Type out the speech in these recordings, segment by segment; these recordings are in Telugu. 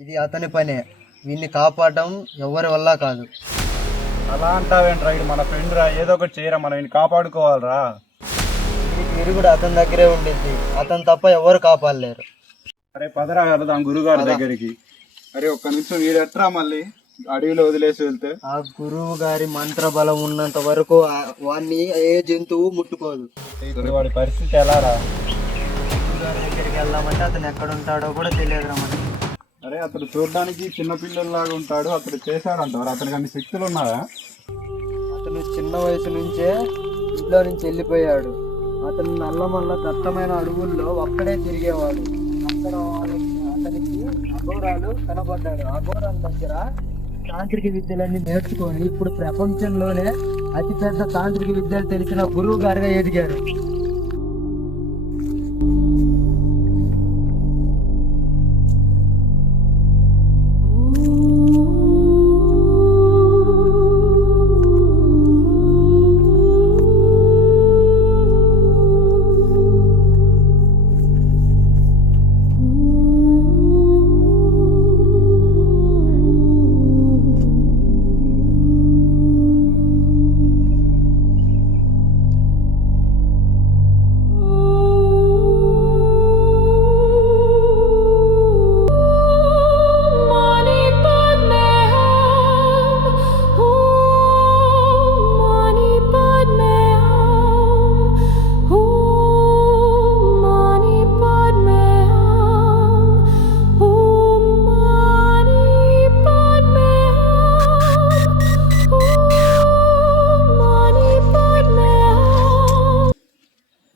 ఇది అతని పనే. వీడిని కాపాడడం ఎవరి వల్ల కాదు. అలా అంటావేంట్రా? ఇది మన ఫ్రెండ్ రా, ఏదో ఒకటి చేయరా, మనం ఈయన కాపాడుకోవాలరా. ఈ తీరు కూడా అతని దగ్గరే ఉండిద్ది. అతను తప్ప ఎవరు కాపాడలేరు. అరే పదరా వెళ్దాం గురుగారి దగ్గరికి. అరే ఒక్క నిమిషం, వీడెట్రా మళ్ళీ అడవిలో వదిలేసి వెళ్తే? ఆ గురువు గారి మంత్ర బలం ఉన్నంత వరకు వాడిని ఏ జంతువు ముట్టుకోదు. ఇప్పుడు వాడి పరిస్థితి ఎలా రా? గురువు గారి దగ్గరికి వెళ్దామంటే అతను ఎక్కడ ఉంటాడో కూడా తెలియదురా మనకి. అరే అతడు చూడడానికి చిన్న పిల్లల్లాగా ఉంటాడు, అతడు చేశాడంటారు. అతనికి అన్ని శక్తులు ఉన్నాయా? అతను చిన్న వయసు నుంచే ఇంట్లో నుంచి వెళ్ళిపోయాడు. అతను నల్లమల్ల దట్టమైన అడవుల్లో ఒక్కడే తిరిగేవాడు. అక్కడ అతనికి అఘోరాలు కనబడ్డాడు. అఘోరాల దగ్గర తాంత్రిక విద్యలన్నీ నేర్చుకొని ఇప్పుడు ప్రపంచంలోనే అతిపెద్ద తాంత్రిక విద్యలు తెలిసిన గురువు గారిగా ఎదిగాడు.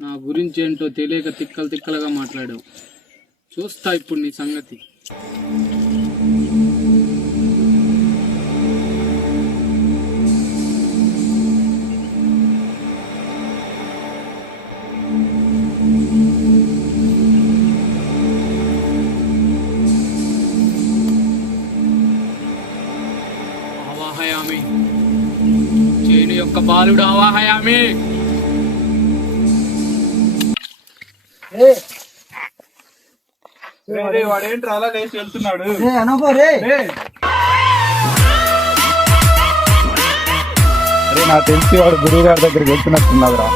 నా గురించి ఏంటో తెలియక తిక్కలుగా మాట్లాడావు. చూస్తా ఇప్పుడు నీ సంగతి. ఆవాహయామి, చేను యొక్క బాలుడు ఆవాహయామి. వాడేంట్రా అలా లేచి వెళ్తున్నాడు? అరే నాకు తెలిసి వాడు గురువు గారి దగ్గరికి వెళ్తున్నట్టున్నావురా.